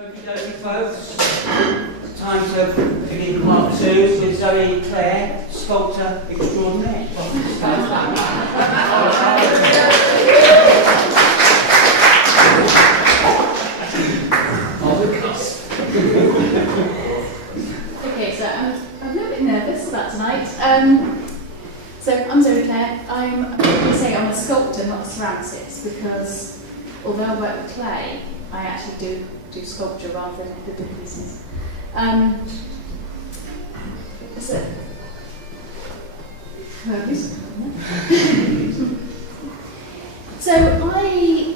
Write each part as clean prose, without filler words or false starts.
Okay, folks. Time to begin part 2 with Zoe Clare, sculptor extraordinaire. Okay, so I'm a little bit nervous about tonight. So I'm Zoe Clare. I'm going to say I'm a sculptor, not a ceramicist, because although I work with clay, I actually do sculpture rather than the big pieces. So I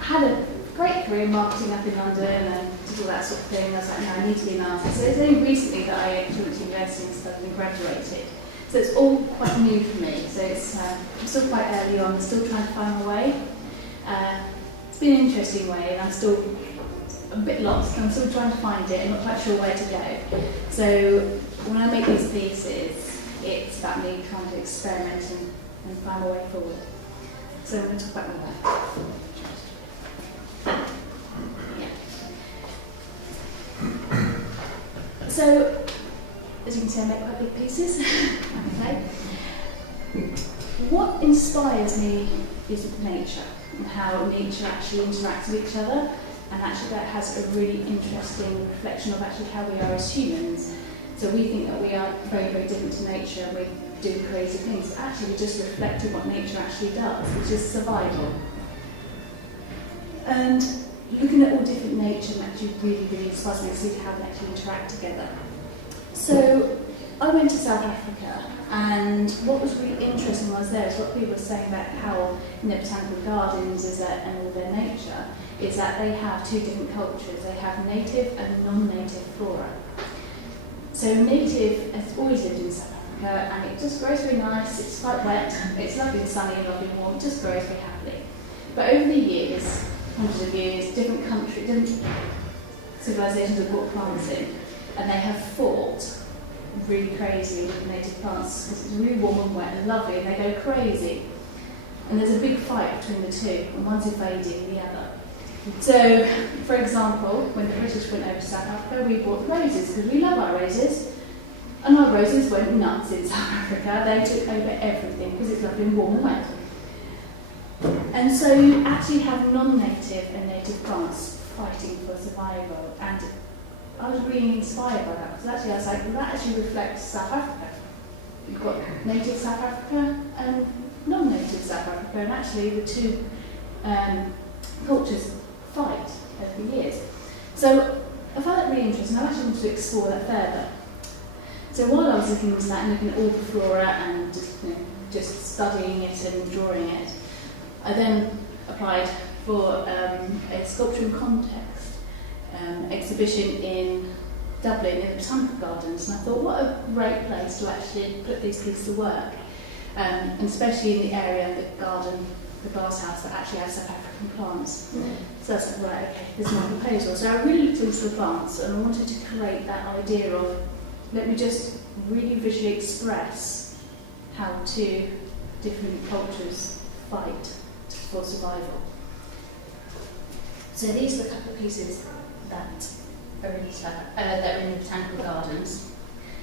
had a great career in marketing up in London and did all that sort of thing. I was like, no, I need to be an artist. So it's only recently that I went to university and studied and graduated. So it's all quite new for me. So it's I'm still quite early on, still trying to find my way. It's been an interesting way, and I'm still a bit lost. I'm still trying to find it. I'm not quite sure where to go. So when I make these pieces, it's about me trying to experiment and find my way forward. So I'm going to talk about my work. So, as you can see, I make quite big pieces. Okay. What inspires me is nature and how nature actually interacts with each other, and actually that has a really interesting reflection of actually how we are as humans. So we think that we are very, very different to nature and we do crazy things, but actually we're just reflecting what nature actually does, which is survival. And looking at all different nature actually really, really inspires me to see how they actually interact together. So I went to South Africa, and what was really interesting when I was there is what people were saying about how in their botanical gardens is that, and all their nature, is that they have two different cultures. They have native and non-native flora. So native has always lived in South Africa, and it just grows very nice, it's quite wet, it's lovely and sunny and lovely and warm, it just grows very happily. But over the years, hundreds of years, different countries, different civilizations have brought plants in, and they have fought really crazy with native plants because it's really warm and wet and lovely, and they go crazy. And there's a big fight between the two, and one's invading the other. So, for example, when the British went over to South Africa, we bought roses because we love our roses, and our roses went nuts in South Africa. They took over everything because it's lovely and warm and wet. And so you actually have non-native and native plants fighting for survival, and I was really inspired by that, because actually I was like, well, that actually reflects South Africa. You've got native South Africa and non-native South Africa, and actually the two cultures fight over the years. So I found that really interesting. I actually wanted to explore that further. So while I was looking into that and looking at all the flora and just studying it and drawing it, I then applied for a sculpture and context exhibition in Dublin in the Botanical Gardens, and I thought, what a great place to actually put these pieces to work, and especially in the area, the garden, the glass house that actually has South African plants. So I said, right, okay, there's my proposal. So I really looked into the plants, and I wanted to create that idea of, let me just really visually express how two different cultures fight for survival. So these are a couple of pieces that are in the Botanical Gardens.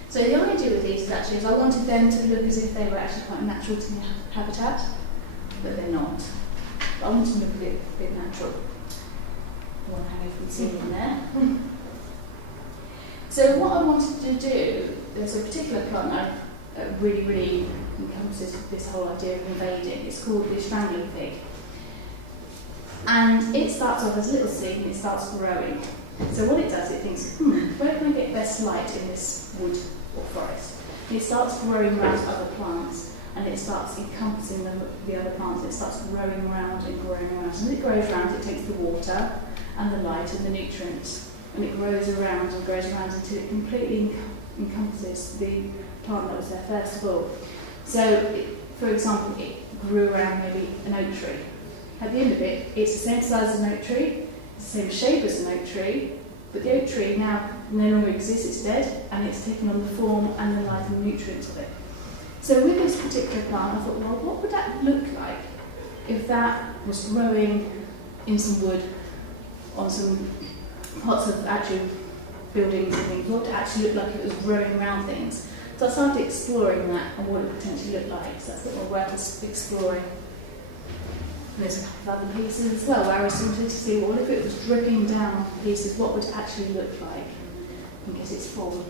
So the idea with these is actually I wanted them to look as if they were actually quite natural to the habitat, but they're not. But I wanted them to look a bit natural. One hanging from the ceiling there. So what I wanted to do, there's a particular plant that really, really encompasses this whole idea of invading. It's called the strangling fig. And it starts off as a little seed and it starts growing. So what it does, it thinks, where can I get best light in this wood or forest? And it starts growing around other plants, and it starts encompassing the other plants. It starts growing around and growing around. And as it grows around, it takes the water and the light and the nutrients, and it grows around and grows around until it completely encompasses the plant that was there first of all. So, for example, it grew around maybe an oak tree. At the end of it, it's the same size as an oak tree, it's the same shape as an oak tree, but the oak tree now no longer exists, it's dead, and it's taken on the form and the life and nutrients of it. So with this particular plant, I thought, well, what would that look like if that was growing in some wood on some parts of actual buildings and things, what it actually looked like it was growing around things. So I started exploring that and what it potentially looked like. So that's what my work is exploring. And there's a couple of other pieces as well where I was wanting to see, well, if it was dripping down on pieces, what would it actually look like and get its form.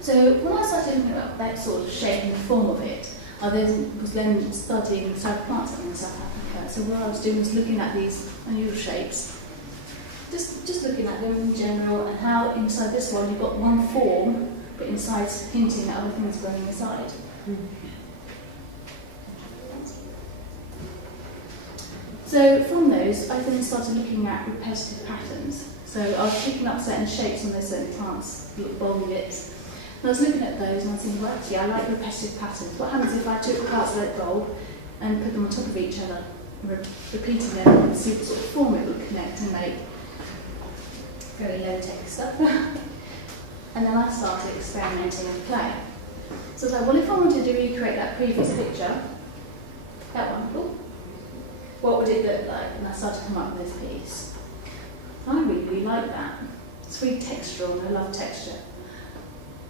So when I started thinking about that sort of shape and form of it, I was then studying South plants in South Africa. So what I was doing was looking at these unusual shapes, just looking at them in general, and how inside this one you've got one form, but inside hinting at other things growing inside. So from those, I then started looking at repetitive patterns. So I was picking up certain shapes on those certain plants, bulby bits. And I was looking at those and I was thinking, well, actually, I like repetitive patterns. What happens if I took parts of that bulb and put them on top of each other, repeating them and see what sort of form it would connect and make? Very low-tech stuff. And then I started experimenting with clay. So I was like, well, if I wanted to recreate that previous picture, that one, cool, what would it look like? And I started to come up with this piece. I really like that. It's very textural and I love texture.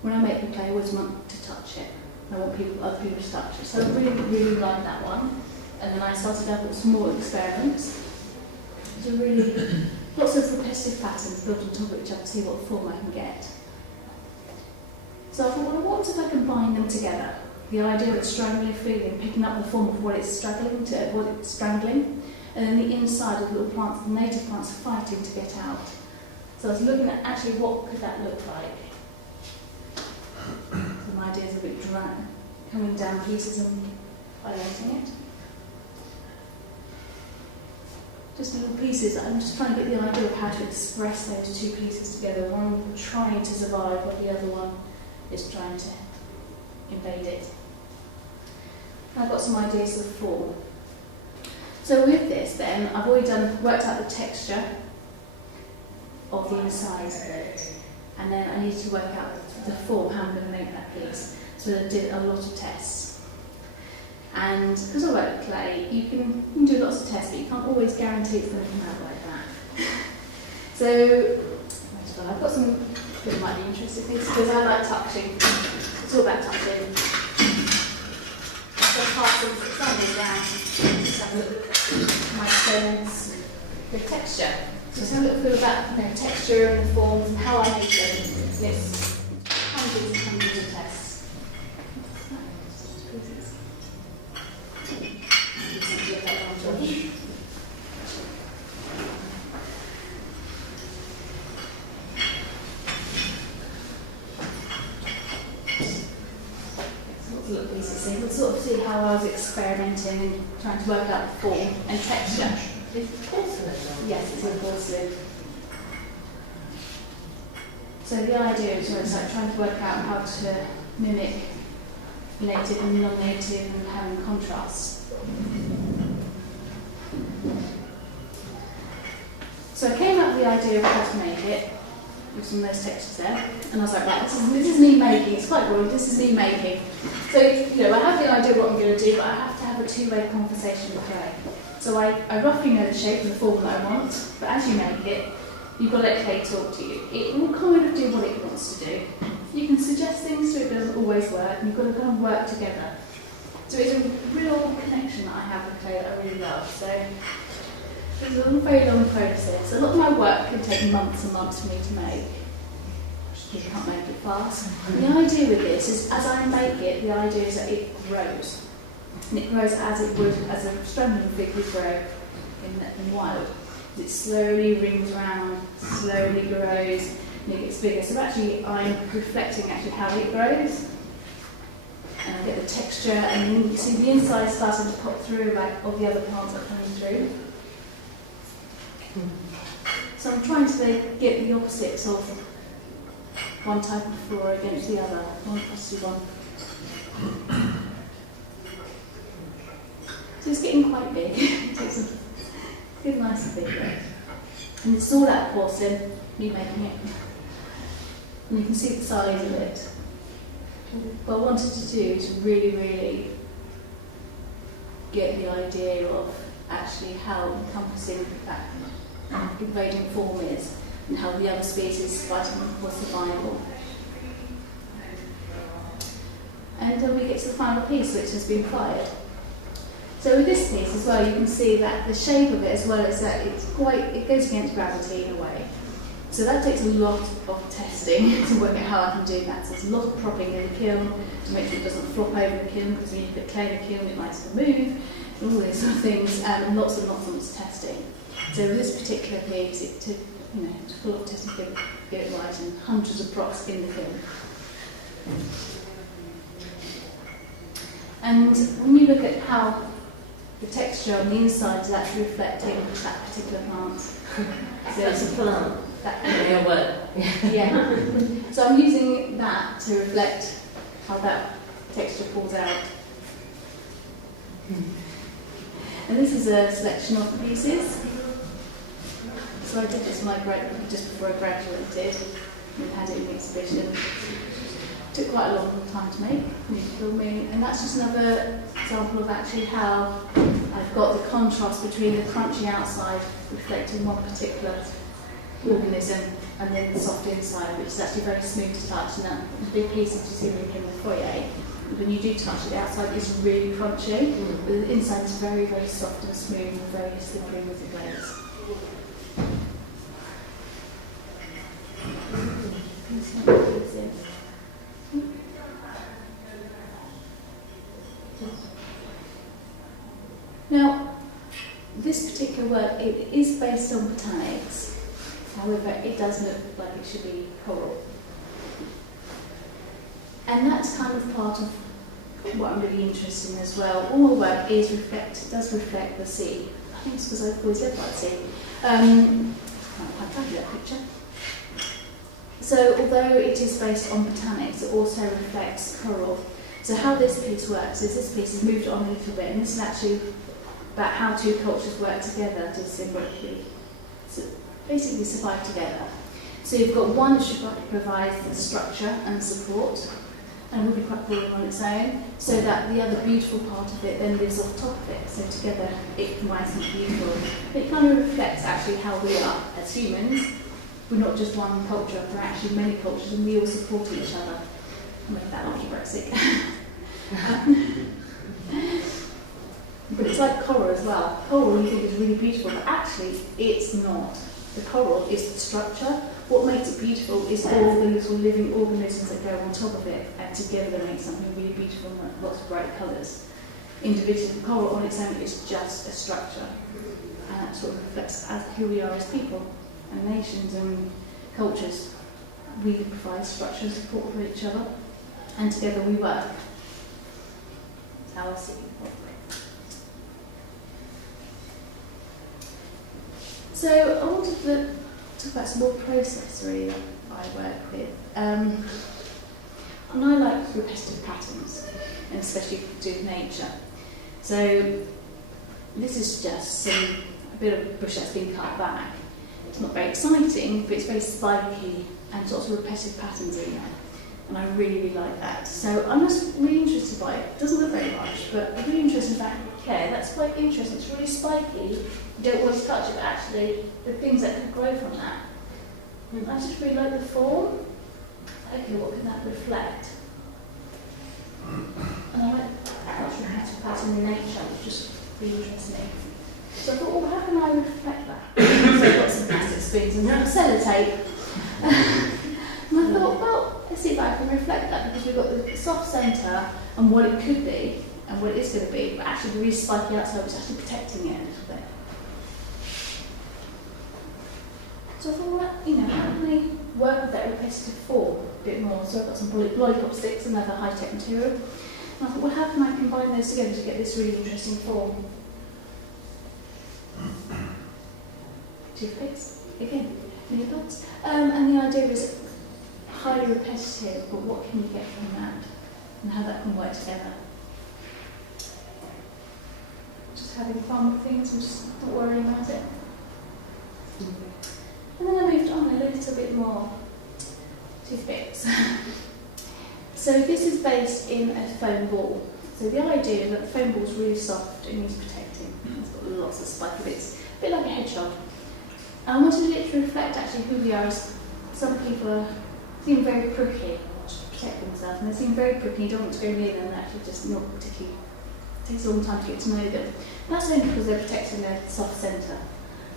When I make the clay, I always want to touch it. I want other people to touch it. So I really like that one. And then I started out with some more experiments. So really, lots of repetitive patterns built on top of each other to see what form I can get. So I thought, well, what if I combine them together? The idea of strangling feeling, picking up the form of what it's struggling to, what it's strangling, and then the inside of the little plants, the native plants fighting to get out. So I was looking at actually what could that look like. Some ideas of it coming down pieces and highlighting it. Just little pieces. I'm just trying to get the idea of how to express those two pieces together. One trying to survive, while the other one is trying to invade it. I've got some ideas of form. So with this then, I've already worked out the texture of the insides of it. And then I need to work out the form, how I'm going to make that piece. So I did a lot of tests. And because I work with clay, you can do lots of tests, but you can't always guarantee it's going to come out like that. So I've got some that might be interesting things, because I like touching. It's all about touching. So parts of the sun down, just have a look at my stones, the texture. Just have a look about texture and the forms and how I make them. Yes, hundreds and hundreds of tests. So you can sort of see how I was experimenting and trying to work out the form and texture. It's porcelain. Yes, it's in porcelain. So the idea is like trying to work out how to mimic native and non-native and having contrasts. So I came up with the idea of how to make it with some of those textures there, and I was like, right, this is me making. It's quite boring. This is me making. So I have the idea of what I'm going to do, but I have to have a two-way conversation with clay. So I roughly know the shape and the form that I want, but as you make it, you've got to let clay talk to you. It will kind of do what it wants to do. You can suggest things so it doesn't always work, and you've got to kind of work together. So it's a real connection that I have with clay that I really love. So it's a very long process. A lot of my work can take months and months for me to make. You can't make it fast. And the idea with this is, as I make it, the idea is that it grows. And it grows as it would, as a strangling fig would grow in wild. It slowly rings around, slowly grows, and it gets bigger. So actually, I'm reflecting how it grows. And I get the texture, and then you see the inside starting to pop through of the other plants that are coming through. So I'm trying to get the opposites of one type of flora against the other, one plus one. So it's getting quite big. It takes a good, nice and big bit. And it's all that porcelain, me making it. And you can see the size of it. What I wanted to do is really, really get the idea of actually how encompassing that invading form is, and how the other species fighting for survival. And then we get to the final piece, which has been fired. So with this piece as well, you can see that the shape of it, as well as that, it goes against gravity in a way. So that takes a lot of testing to work out how I can do that. So there's a lot of propping in the kiln to make sure it doesn't flop over the kiln, because when you put clay in the kiln, it might move, and all these sort of things, and lots and lots of testing. So with this particular piece, it took, full of testing to get it right, and hundreds of props in the kiln. And when you look at how the texture on the inside is actually reflecting that particular plant. So That's a plant. That work. Yeah. So I'm using that to reflect how that texture pulls out. And this is a selection of the pieces. So I did this just before I graduated, and had it in the exhibition. Took quite a long time to make, filming, and that's just another example of actually how I've got the contrast between the crunchy outside reflecting one particular organism and then the soft inside, which is actually very smooth to touch. And that big piece that you see in the foyer, when you do touch it, the outside is really crunchy, but the inside is very, very soft and smooth and very slippery with the glaze. Now, this particular work, it is based on botanics. However, it does look like it should be coral. And that's kind of part of what I'm really interested in as well. All my work does reflect the sea. I think it's because I've always lived by the sea. I'm quite happy with that picture. So, although it is based on botanics, it also reflects coral. So how this piece works is this piece has moved on a little bit, and this is actually about how two cultures work together to symbolically, basically survive together. So you've got one that provides the structure and support, and will be quite boring on its own, so that the other beautiful part of it then lives off top of it. So together it provides something beautiful. It kind of reflects actually how we are as humans. We're not just one culture, we're actually many cultures, and we all support each other. I'll make that after Brexit. But it's like coral as well. Coral you think is really beautiful, but actually it's not. The coral is the structure. What makes it beautiful is all the little living organisms that go on top of it, and together they make something really beautiful and lots of bright colours. Individually, the coral on its own is just a structure, and that sort of reflects who we are as people, and nations and cultures. We provide structure and support for each other, and together we work. That's how I see it. So I wanted to talk about some more processory that I work with. And I like repetitive patterns, and especially to do with nature. So this is just a bit of a bush that's been cut back. It's not very exciting, but it's very spiky and lots of repetitive patterns in there. And I really, really like that. So I'm just really interested by it. It doesn't look very much, but I'm really interested in that. Okay, that's quite interesting. It's really spiky. You don't want to touch it, but actually the things that could grow from that. I just really like the form. Okay, what can that reflect? And I like that repetitive pattern in nature, which just really interests me. So I thought, well, how can I reflect that? So I've got some plastic spoons and some sellotape. And I thought, well, let's see if I can reflect that, because we've got the soft centre and what it could be and what it is going to be, but actually the really spiky outside was actually protecting it a little bit. So I thought, well, how can I work with that repetitive form a bit more? So I've got some lollipop sticks, another high-tech material. And I thought, well, how can I combine those together to get this really interesting form? Toothpicks, again, mini dots. And the idea is highly repetitive, but what can you get from that? And how that can work together. Just having fun with things and just not worrying about it. And then I moved on a little bit more. Toothpicks. So this is based in a foam ball. So the idea is that the foam ball is really soft and needs protecting. It's got lots of spiky bits, a bit like a hedgehog. And I wanted it to reflect actually who we are as some people seem very prickly, want to protect themselves, and they seem very prickly, you don't want to go near them, and actually just not particularly, it takes a long time to get to know them. And that's only because they're protecting their soft centre.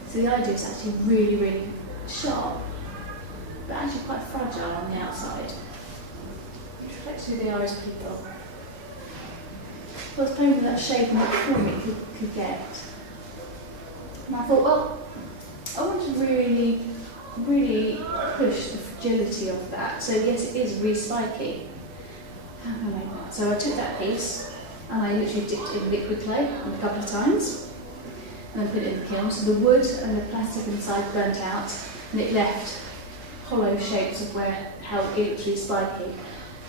So the idea is actually really, really sharp, but actually quite fragile on the outside. It reflects who they are as people. So I was playing with that shape and what form it could get. And I thought, well, I want to really, really push the fragility of that. So yes, it is really spiky. How can I make that? So I took that piece and I literally dipped it in liquid clay a couple of times and then put it in the kiln. So the wood and the plastic inside burnt out and it left hollow shapes of how it looks really spiky.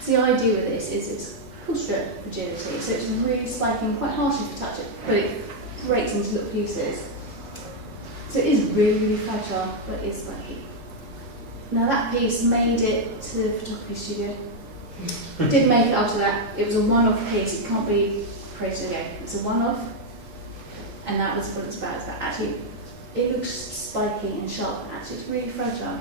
So the idea with this is it's full strip fragility. So it's really spiky and quite harsh if you touch it, but it breaks into little pieces. So it is really, really fragile, but it is spiky. Now that piece made it to the photography studio. Did make it after that. It was a one-off piece. It can't be created again. It's a one-off, and that was what it's about. It's that actually, it looks spiky and sharp. Actually, it's really fragile.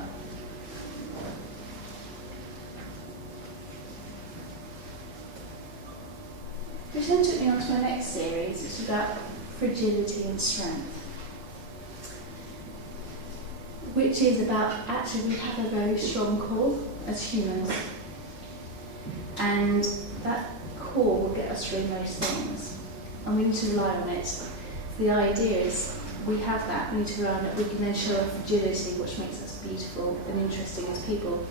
Which then took me on to my next series. It's about fragility and strength, which is about actually we have a very strong core as humans, and that core will get us through most things, and we need to rely on it. The idea is we have that, we need to rely on it, we can then show a fragility which makes us beautiful and interesting as people.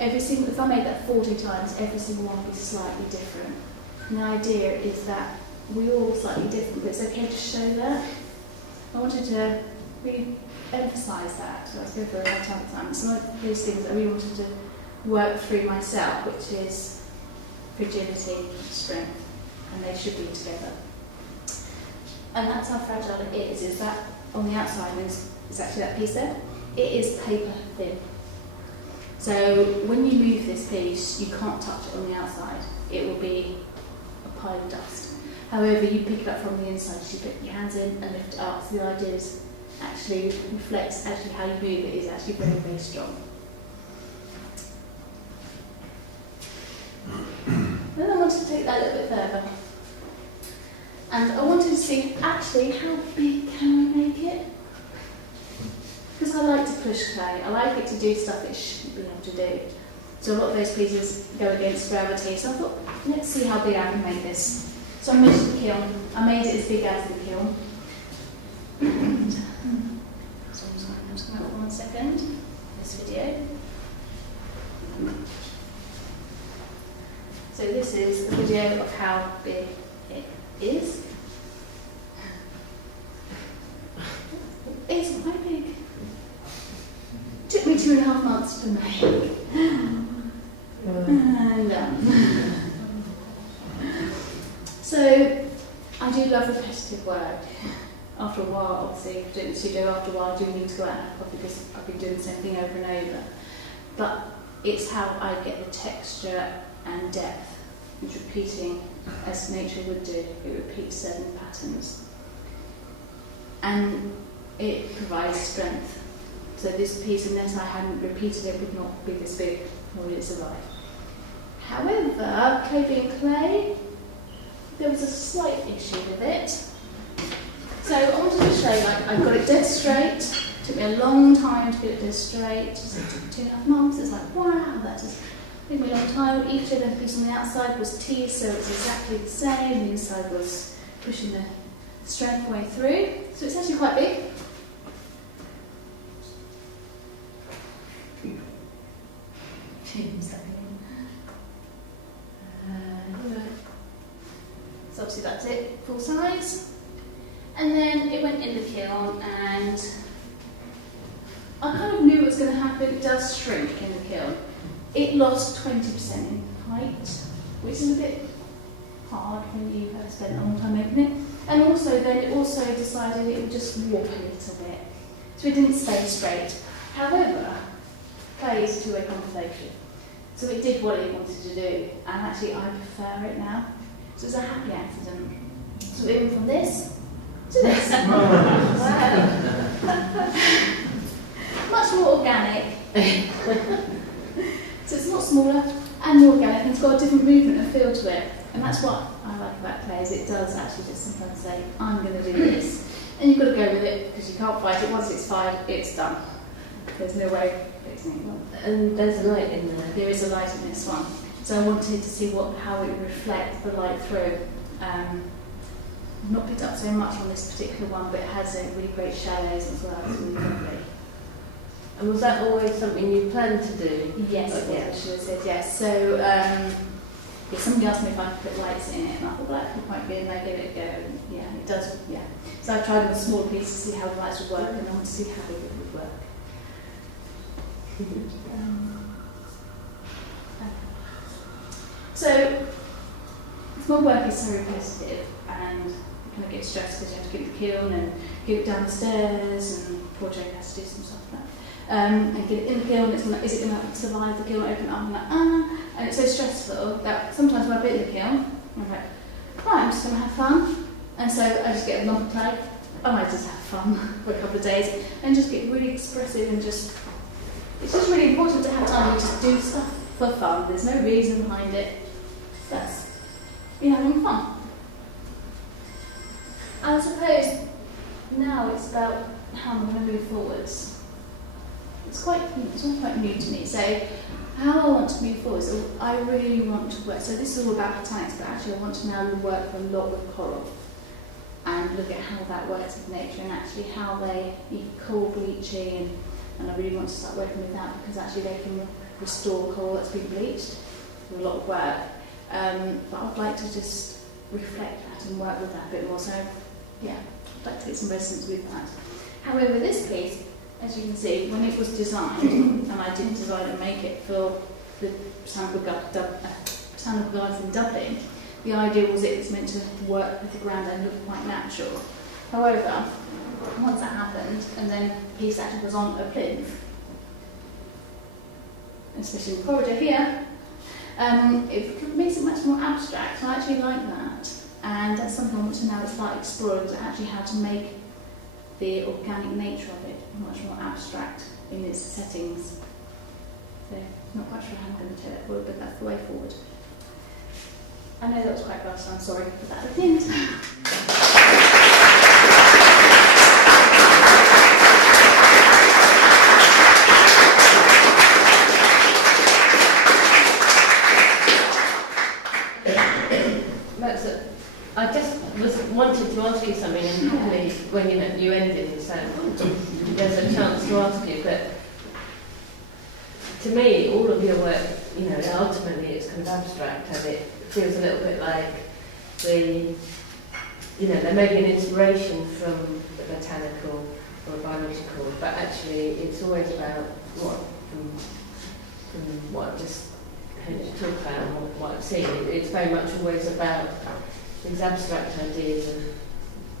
If I made that 40 times, every single one will be slightly different. And the idea is that we're all slightly different, but it's okay to show that. I wanted to really emphasise that, so I was going for a long time. It's one of those things that I really wanted to work through myself, which is fragility, strength, and they should be together. And that's how fragile it is that on the outside is actually that piece there. It is paper thin. So when you move this piece, you can't touch it on the outside. It will be a pile of dust. However, you pick it up from the inside, you put your hands in and lift it up. So the idea is actually reflects actually how you move it is actually very, very strong. Then I wanted to take that a little bit further. And I wanted to see actually how big can I make it? Because I like to push clay. I like it to do stuff it shouldn't be able to do. So a lot of those pieces go against gravity. So I thought, let's see how big I can make this. So I measured the kiln. I made it as big as the kiln. And, so I'm just going to have 1 second. This video. So this is a video of how big it is. It's quite big. It took me 2.5 months to make. And so I do love repetitive work. After a while, obviously, doing the studio after a while, I do need to go out and have coffee because I've been doing the same thing over and over. But it's how I get the texture and depth. It's repeating as nature would do. It repeats certain patterns. And it provides strength. So this piece, unless I hadn't repeated it, would not be this big, nor would it survive. However, clay being clay, there was a slight issue with it. So I wanted to show, like, I got it dead straight. It took me a long time to get it dead straight. It took 2.5 months. It's like, wow, that just took me a long time. Each of the piece on the outside was teased, so it's exactly the same. The inside was pushing the strength way through. So it's actually quite big. So obviously that's it, full size. And then it went in the kiln, and I kind of knew what was going to happen. It does shrink in the kiln. It lost 20% in height, which is a bit hard when you have spent a long time making it. And also then it also decided it would just warp a little bit. So it didn't stay straight. However, clay is a two-way conversation. So it did what it wanted to do, and actually I prefer it now. So it's a happy accident. So we went from this to this. Wow. more organic. So it's a lot smaller and more organic, and it's got a different movement and feel to it. And that's what I like about clay, is it does actually just sometimes say, I'm going to do this. And you've got to go with it, because you can't fight it. Once it's fired, it's done. There's no way of fixing it. And there's a light in there. There is a light in this one. So I wanted to see how it would reflect the light through. I've not picked up so much on this particular one, but it has a really great shadows as well. It's really lovely. And was that always something you planned to do? Yes, Oh, yeah. I should have said yes. So somebody asked me if I could put lights in it, and I thought that could quite good, and I gave it a go, and yeah, it does, yeah. So I tried with a small piece to see how the lights would work, and I want to see how big it would work. So, my work is so repetitive, and you kind of get stressed because you have to get the kiln and get it down the stairs, and poor Jane has to do some stuff like that. And get it in the kiln, is it going to survive the kiln, open it up, and it's so stressful that sometimes when I bit in the kiln, I'm like, right, I'm just going to have fun. And so I just get a lump of clay, and I just have fun for a couple of days, and just get really expressive, and just, it's just really important to have time to just do stuff for fun. There's no reason behind it. That's, having fun. I suppose now it's about how I'm going to move forwards. It's all quite new to me. So how I want to move forward, so I really want to work, so this is all about botanics, but actually I want to now work a lot with coral and look at how that works with nature, and actually how they coral bleaching, and I really want to start working with that, because actually they can restore coral that's been bleached with a lot of work. But I'd like to just reflect that and work with that a bit more, so yeah, I'd like to get some resonance with that. However, this piece, as you can see, when it was designed, and I did design and make it for the Botanical Gardens in Dublin, the idea was it was meant to work with the ground and look quite natural. However, once that happened, and then the piece actually was on a plinth, especially in the corridor here, it makes it much more abstract. I actually like that, and that's something I want to now start exploring, to actually how to make the organic nature of it much more abstract in its settings. So, not quite sure how I'm going to tell it forward, but that's the way forward. I know that was quite fast, so I'm sorry for that at the end. I just wanted to ask you something, and happily when you ended, so there's a chance to ask you. But to me, all of your work, ultimately it's kind of abstract, and it feels a little bit like there may be an inspiration from the botanical or biological, but actually it's always about from what I've just heard you talk about and what I've seen. It's very much always about these abstract ideas of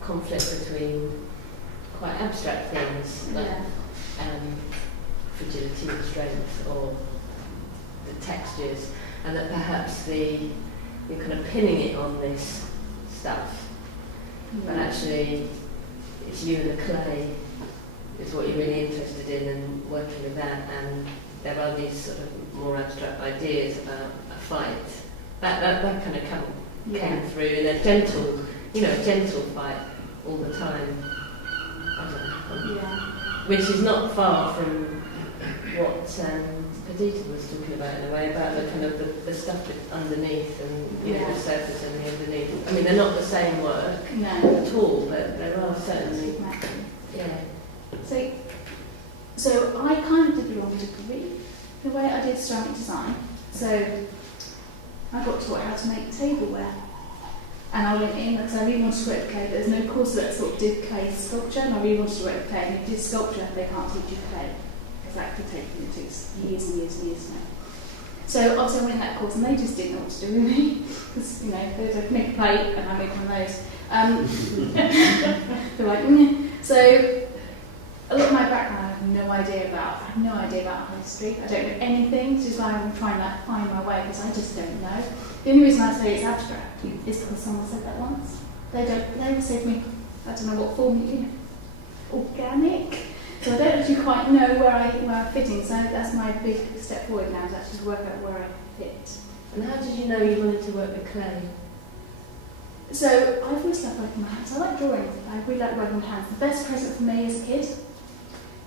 conflict between quite abstract things like fragility and strength, or the textures, and that perhaps you're kind of pinning it on this stuff, but actually it's you and the clay is what you're really interested in, and working with that, and there are these sort of more abstract ideas about a fight that kind of came through in a gentle fight all the time. Which is not far from what Perdita was talking about, in a way, about the kind of the stuff underneath, and the surface and the underneath. I mean, they're not the same work at all, but there are certainly. So I kind of did a long degree the way I did ceramic design. So I got taught how to make tableware. And I went in because I really wanted to work with clay, but there's no course that sort of did clay sculpture, and I really wanted to work with clay. And if you did sculpture, they can't teach you clay, because that could take years and years and years now. So obviously I went in that course, and they just didn't know what to do with me, because they was like, make a plate, and I made one of those. They're like, So a lot of my background I have no idea about. I have no idea about history. I don't know anything, which is why I'm trying to find my way, because I just don't know. The only reason I say it's abstract is because someone said that once. They would say to me, I don't know what form you do. Organic? So I don't actually quite know where I'm fitting, so that's my big step forward now, is actually work out where I fit. And how did you know you wanted to work with clay? So I've always loved working with hands. I like drawing. I really like working with hands. The best present for me as a kid,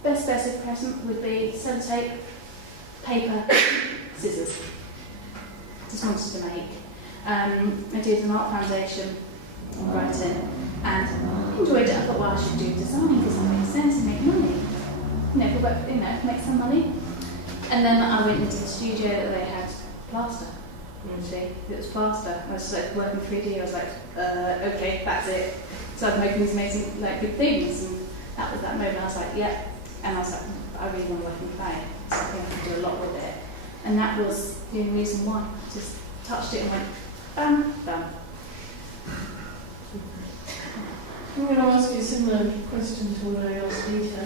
best present would be sellotape, paper, scissors. Just wanted to make. I did an art foundation in Brighton and enjoyed it. I thought, well, I should do design because it makes sense and make money. Make some money. And then I went into the studio that they had plaster. Actually, it was plaster. I was just like working 3D. I was like, okay, that's it. So I'd making these amazing, like, good things, and that was that moment. I was like, yep. And I was like, I really want to work in clay, so I think I can do a lot with it. And that was the only reason why. I just touched it and went, bam, bam. I'm going to ask you a similar question to what I asked Peter,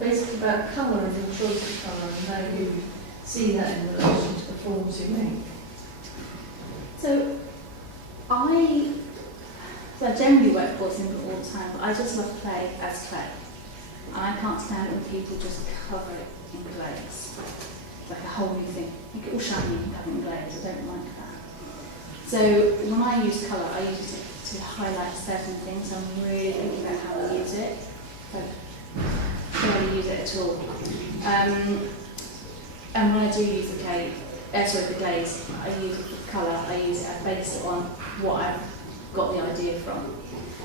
basically about colour and the choice of colour and how you see that in relation to the forms you make. So I generally work for simple all the time, but I just love clay as clay. And I can't stand it when people just cover it in glaze. It's like a whole new thing. Make it all shiny and cover it in glaze. I don't like that. So when I use colour, I use it to highlight certain things. I'm really thinking about how I use it. So I don't use it at all. And when I do use the clay, the glaze, I use it for colour. I base it on what I've got the idea from.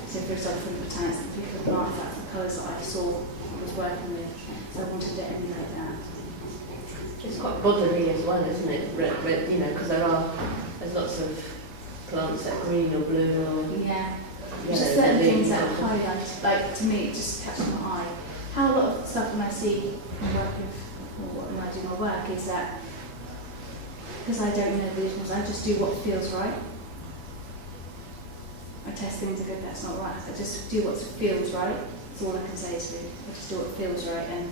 So for example, from the botanics, the people marked that the colours that I saw I was working with. So I wanted to emulate that. It's quite bodily as well, isn't it? Red, because there's lots of plants that are green or blue or yeah. Just certain things that highlight, like to me, it just catches my eye. How a lot of stuff when I see and work with, or when I do my work, is that because I don't know the originals, I just do what feels right. I test things, I go, that's not right. I just do what feels right. That's all I can say to you. I just do what feels right, and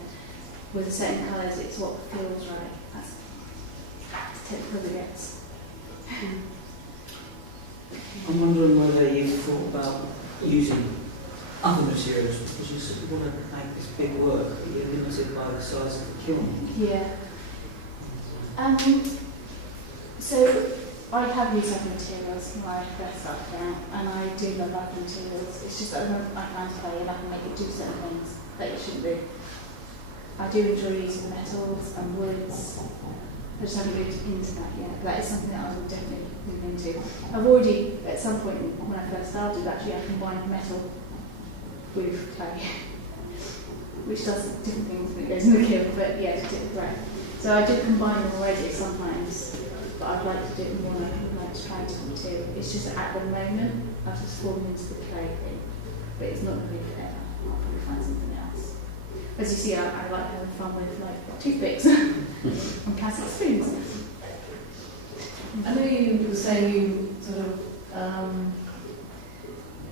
with certain colours, it's what feels right. That's typically it. I'm wondering whether you've thought about using other materials, because you sort of want to make this big work, but you're limited by the size of the kiln. Yeah. So I have used other materials when I first started out, and I do love other materials. It's just that I can play and I can make it do certain things that it shouldn't do. I do enjoy using metals and woods. I just haven't moved into that yet. That is something that I would definitely move into. I've already, at some point when I first started, actually I combined metal with clay, which does different things when it goes in the kiln, but yeah, it's different. So I do combine them already sometimes, but I'd like to do it more. I'd like to try different material. It's just that at the moment I've just fallen into the clay thing, but it's not going to be forever. I'll probably find something else. As you see, I like having fun with like toothpicks and plastic spoons. I know you were saying you sort of,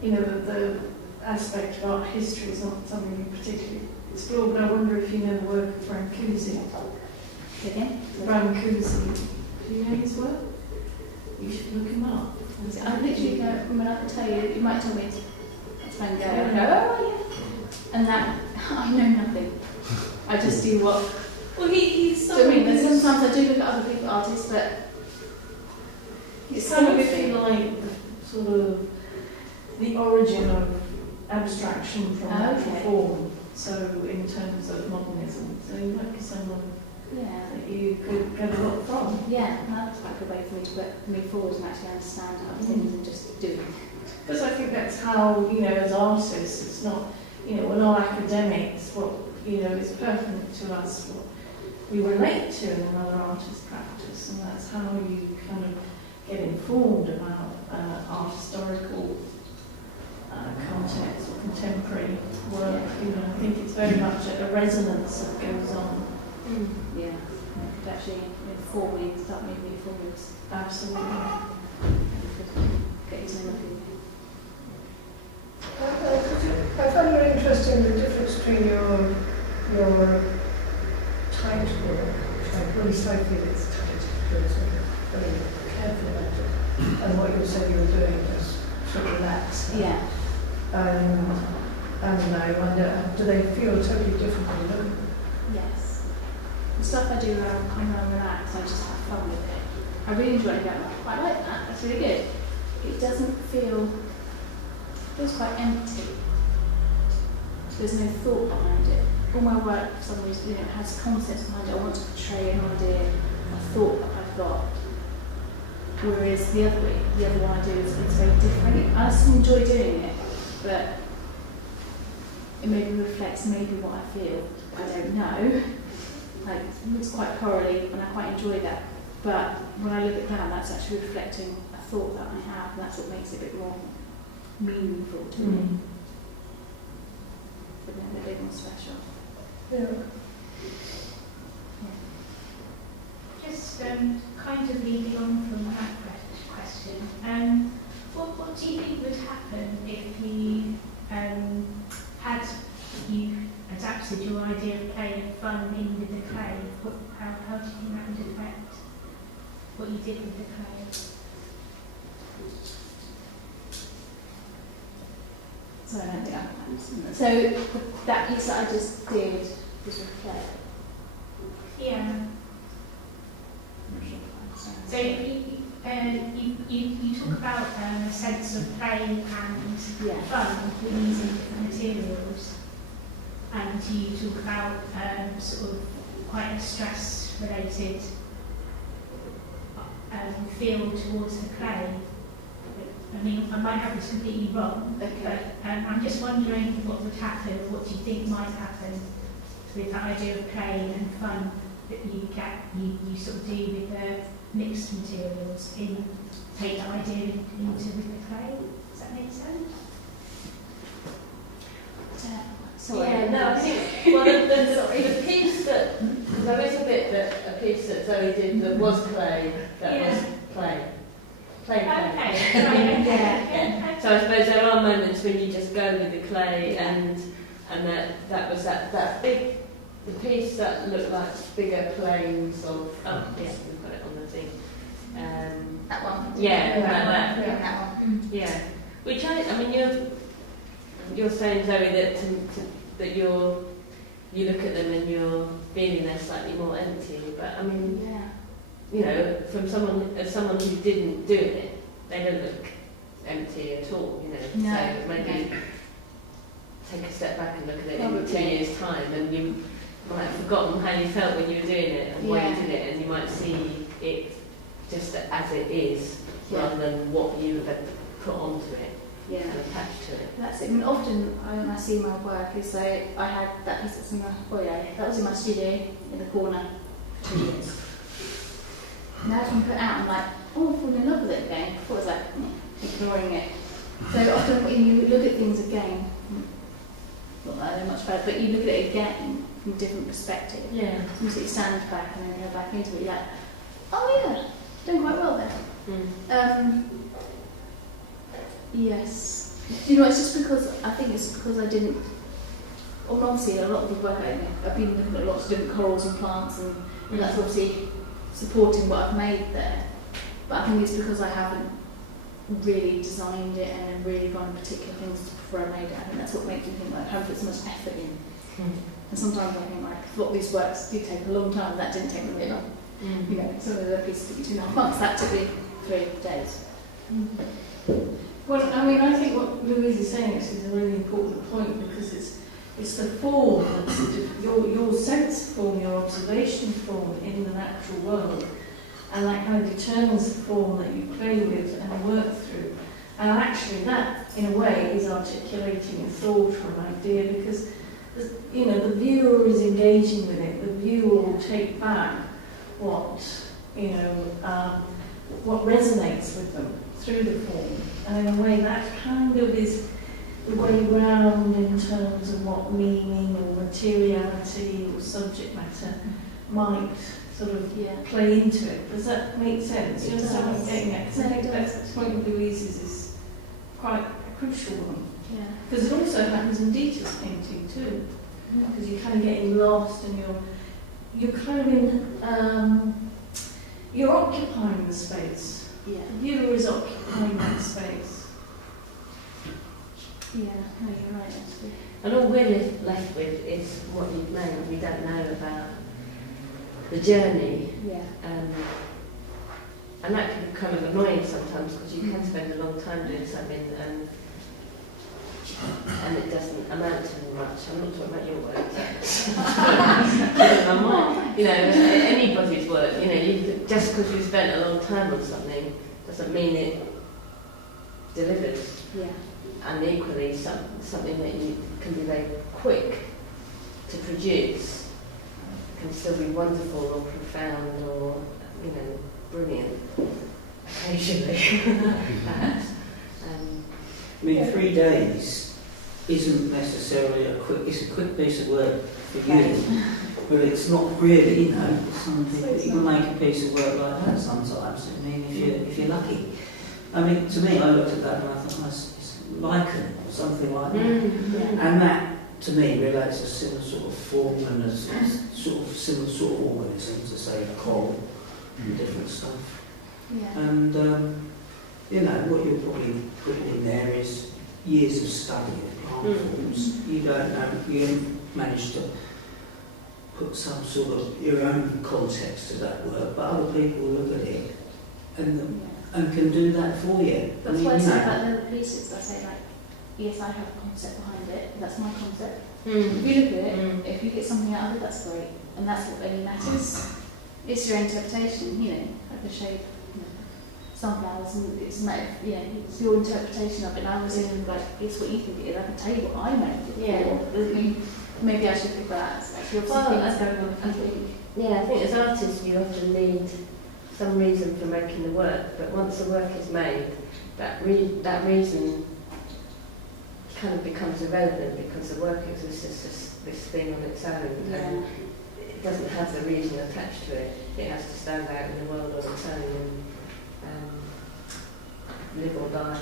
the aspect of art history is not something you particularly explore, but I wonder if you know the work of Brancusi. Again? Brancusi. Do you know his work? You should look him up. I literally don't, I can tell you, you might tell me it's Van Gogh. Yeah. No, and that, I know nothing. I just do what. Well, he's So I mean, there's sometimes I do look at other people's artists, but it's kind of, if you like, sort of the origin of abstraction from natural form. So in terms of modernism, so you might be someone that you could get a lot from. Yeah, that's like a way for me to move forward and actually understand other things and just do it. Because I think that's how, as artists, it's not, we're not academics. What, is pertinent to us, what we relate to in another artist's practice, and that's how you kind of get informed about art historical context or contemporary work. I think it's very much a resonance that goes on. Yeah, it could actually inform me, start moving forwards. Absolutely. Get you to know nothing. I find very interesting the difference between your tight work, which I really slightly it's tight, because I'm very careful about it, and what you said you were doing was sort of relaxed. Yeah. and no, do they feel totally differently? No? Yes. The stuff I do when I relax, I just have fun with it. I really enjoy it. I quite like that. That's really good. It doesn't feel. It feels quite empty. There's no thought behind it. All my work, for some reason, has concepts behind it. I want to portray an idea, a thought that I've got. Whereas the other one I do is it's very different. I still enjoy doing it, but it maybe reflects maybe what I feel. I don't know. Like, it looks quite corally, and I quite enjoy that. But when I look at that, that's actually reflecting a thought that I have, and that's what makes it a bit more meaningful to me. But then they're a bit more special. Yeah. Just kind of leading on from that question, what do you think would happen if you adapted your idea of play and fun in with the clay? How do you think that would affect what you did with the clay? So I don't think I So that piece that I just did was with clay. Yeah. So you talk about a sense of play and fun with using different materials, and you talk about sort of quite a stress-related feel towards the clay. I mean, I might have this completely wrong, but I'm just wondering what would happen, or what do you think might happen with that idea of play and fun that you sort of do with the mixed materials, take that idea into with the clay. Does that make sense? I think the piece that there is a piece that Zoe did that was clay, was play. Okay. Right. Yeah. So I suppose there are moments when you just go with the clay, and that was that big. The piece that looked like bigger planes of we've got it on the thing. That one. Yeah, That one. Yeah. Which I mean, you're saying, Zoe, that you look at them and you're feeling they're slightly more empty. But I mean, from someone who didn't do it, they don't look empty at all. No. So maybe take a step back and look at it in 2 years' time, and you might have forgotten how you felt when you were doing it and why you did it, and you might see it just as it is, rather than what you had put onto it and attached to it. That's it. I mean, often when I see my work, is I had that piece that's in my foyer. That was in my studio in the corner for 2 years. Now it's been put out, I'm like, oh, I've fallen in love with it again. Before I was like, ignoring it. So often when you look at things again, not that they're much better, but you look at it again from a different perspective. Yeah. You sort of stand back and then go back into it. You're like, oh yeah, doing quite well there. Yes. It's just because I think it's because I didn't. Well, obviously, a lot of the work I've been looking at lots of different corals and plants, and that's obviously supporting what I've made there. But I think it's because I haven't really designed it and really gone particular things before I made it. I think that's what makes me think, like, I haven't put so much effort in. And sometimes I think, like, a lot of these works did take a long time, and that didn't take me very long. Some of the pieces took me 2.5 months, that took me 3 days. Well, I mean, I think what Louise is saying is a really important point, because it's the form, that's your sense form, your observation form in the natural world, and that kind of determines the form that you play with and work through. And actually that, in a way, is articulating a thought or an idea, because the viewer is engaging with it. The viewer will take back what resonates with them through the form. And in a way, that kind of is the way round in terms of what meaning or materiality or subject matter might sort of play into it. Does that make sense? You understand what I'm getting at? Because I think that's the point of Louise's is quite a crucial one. Yeah. Because it also happens in Dieter's painting too. Because you're kind of getting lost, and you're kind of in you're occupying the space. Yeah. The viewer is occupying that space. Yeah, no, you're right, actually. And all we're left with is what you've made. We don't know about the journey. Yeah. And that can be kind of annoying sometimes because you can spend a long time doing something and it doesn't amount to much. I'm not talking about your work. You know, anybody's work. You know, just because you spent a long time on something doesn't mean it delivers. Yeah. And equally, something that you can be very quick to produce can still be wonderful or profound or, you know, brilliant occasionally, perhaps. I mean, 3 days isn't necessarily it's a quick piece of work for you, but it's not really, you know, something you can make a piece of work like that sometimes. I mean, if you're lucky. I mean, to me, I looked at that and I thought, it's lichen or something like that. Yeah. And that, to me, relates to similar sort of form and a sort of similar sort of organisms, to say coral and different stuff. Yeah. And, you know, what you're probably putting in there is years of study of plant forms. You don't know, you haven't managed to put some sort of your own context to that work, but other people look at it and can do that for you. That's I mean, why I you say know, about little pieces, I say like, yes, I have a concept behind it, that's my concept. Mm. If you look at it, if you get something out of it, that's great. And that's what really matters. It's your interpretation, you know, like the shape, you know, sunflowers, and it's a matter of, you know, it's your interpretation of it. And I was in like, it's what you think it is. I can tell you what I made it Yeah. for. Maybe I should think that. Actually, Well, obviously, that's going on. I think as artists you often need some reason for making the work, but once the work is made, that reason kind of becomes irrelevant because the work exists as just this thing on its own, and it doesn't have the reason attached to it. It has to stand out in the world on its own and live or die.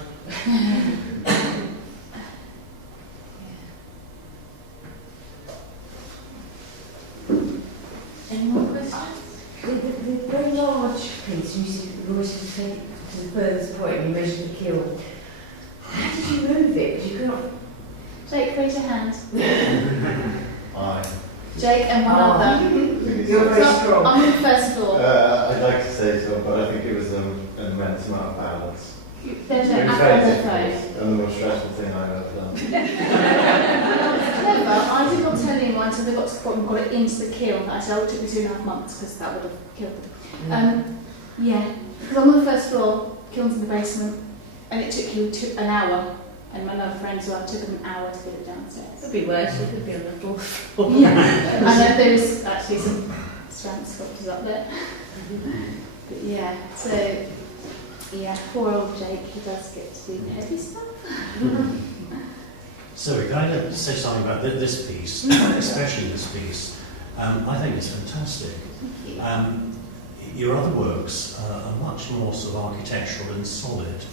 Any more questions? The very large piece, you always take to the furthest point, you measure the kiln. How did you move it? Because you cannot. Jake, raise your hand. Aye. Jake and one other. You're very strong. I'm on the first floor. I'd like to say so, but I think it was an immense amount of balance. There's It an was app very on the difficult phone. and the most stressful thing I've ever done. Clever. I did not tell anyone until they got it into the kiln. I said, oh, it took me 2.5 months because that would have killed them. Yeah, because I'm on the first floor, kiln's in the basement, and it took you an hour. And my other friends, well, it took them an hour to get it downstairs. It could be worse, it could be on the fourth floor. Yeah, and then there's actually some ceramic sculptors up there. But yeah, so yeah, poor old Jake, he does get to do the heavy stuff. So can I say something about this piece, especially this piece? I think it's fantastic. Thank you. Your other works are much more sort of architectural and solid,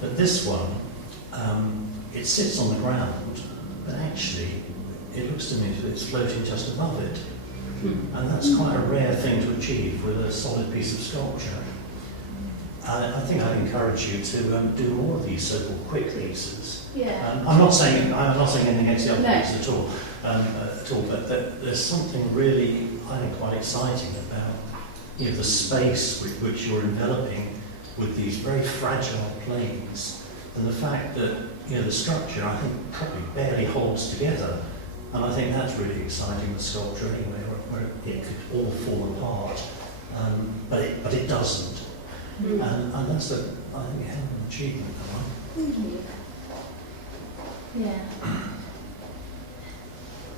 but this one, it sits on the ground, but actually it looks to me as if it's floating just above it. And that's quite a rare thing to achieve with a solid piece of sculpture. I think I'd encourage you to do more of these so-called quick pieces. Yeah. I'm not saying anything against the other No. pieces at all, but there's something really, I think, quite exciting about the space which you're enveloping with these very fragile planes, and the fact that the structure, I think, probably barely holds together, and I think that's really exciting with sculpture anyway, where it could all fall apart, but it doesn't. And that's I think, a hell of an achievement. Thank you. Yeah.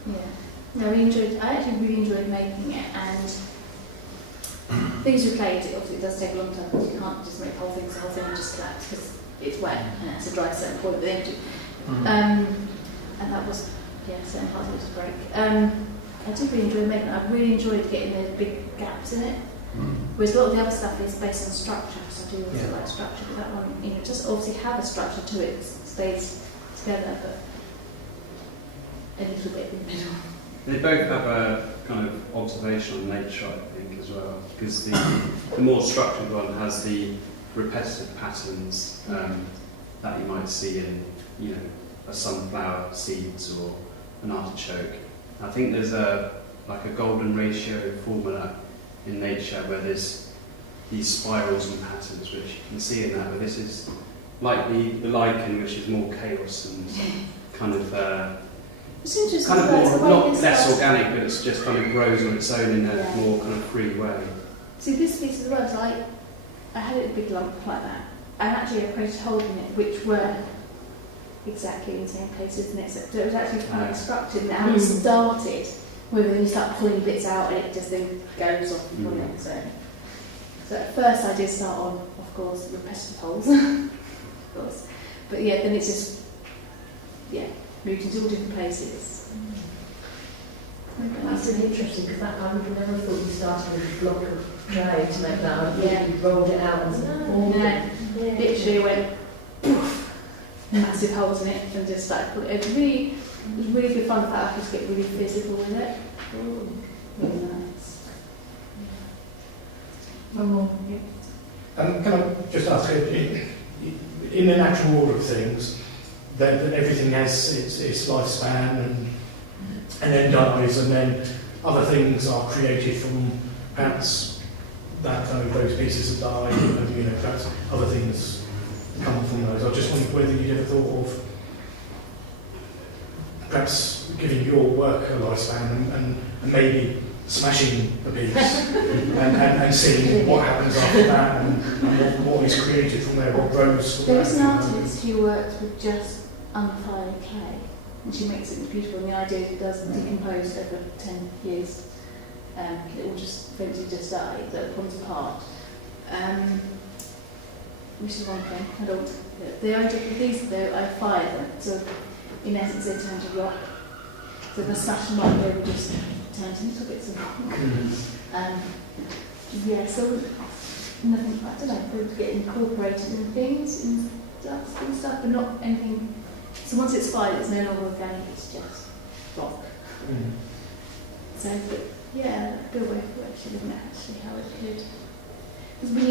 Yeah. No, I actually really enjoyed making it, and things with clay, obviously it does take a long time because you can't just make the whole thing just flat because it's wet and it has to dry at a certain point, but then and that was, certain parts of it was break. I did really enjoy making it. I really enjoyed getting those big gaps in it. Whereas a lot of the other stuff is based on structure, so I do also like structure, but that one, just obviously have a structure to it, stays together, but a little bit in the middle. They both have a kind of observational nature, I think, as well, because the more structured one has the repetitive patterns that you might see in, sunflower seeds or an artichoke. I think there's a golden ratio formula in nature where there's these spirals and patterns, which you can see in that, but this is like the lichen, which is more chaos and kind of It's interesting. kind of that's the more, way not this less starts. organic, but it's just kind of grows on its own in a Yeah. more kind of free way. See, this piece of the work, I had it a big lump like that, and actually I created holes in it which were exactly in the same places next to it. So it was actually quite constructed, and how it started, where then you start pulling bits out and it just then goes off from it. So at first I did start on, of course, repetitive holes, of course. But yeah, then it's just, moved into all different places. That's really interesting because I would have never thought you started with a block of clay to make that. I Yeah. you rolled it out and No, literally went poof, massive holes in it and just started pulling. It was really good fun. I could get really physical with it. Really nice. One more. Can I just ask, in the natural order of things, that everything has its lifespan and then dies, and then other things are created from perhaps those pieces have died, and perhaps other things come from those. I just wondered whether you'd ever thought of perhaps giving your work a lifespan and maybe smashing the piece and seeing what happens after that and what is created from there, what grows from There was an that. artist who works with just unfired clay, and she makes it beautiful. And the idea is it does decompose over 10 years. It will just eventually just die, so it comes apart. Which is one thing. The idea of these, though, I fire them, so in essence they turn to rock. So if I smash them up, they will just turn into little bits of rock. So nothing, I don't know, they would get incorporated in things, in dust and stuff, but not anything. So once it's fired, it's no longer organic, it's just rock. So, but yeah, a good way for actually looking at actually how it could. Because when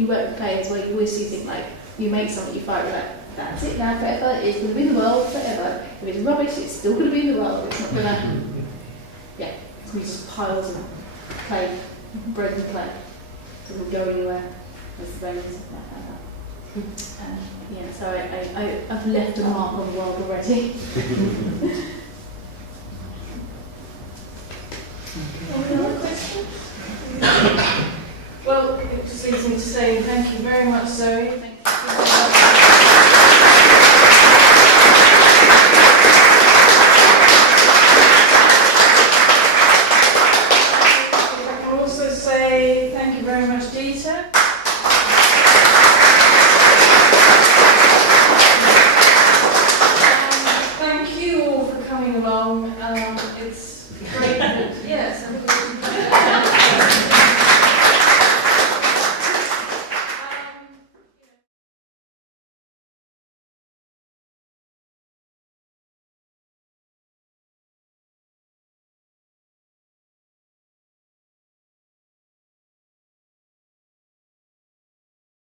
you work with clay as well, you always see things like, you make something, you fire it, like, that's it now forever, it's going to be in the world forever. If it's rubbish, it's still going to be in the world, it's not going to, it's going to be just piles of clay, broken clay. So it will go anywhere, there's the bones and stuff like that. So I've left a mark on the world already. Any other questions? Well, it just leaves me to say thank you very much, Zoe.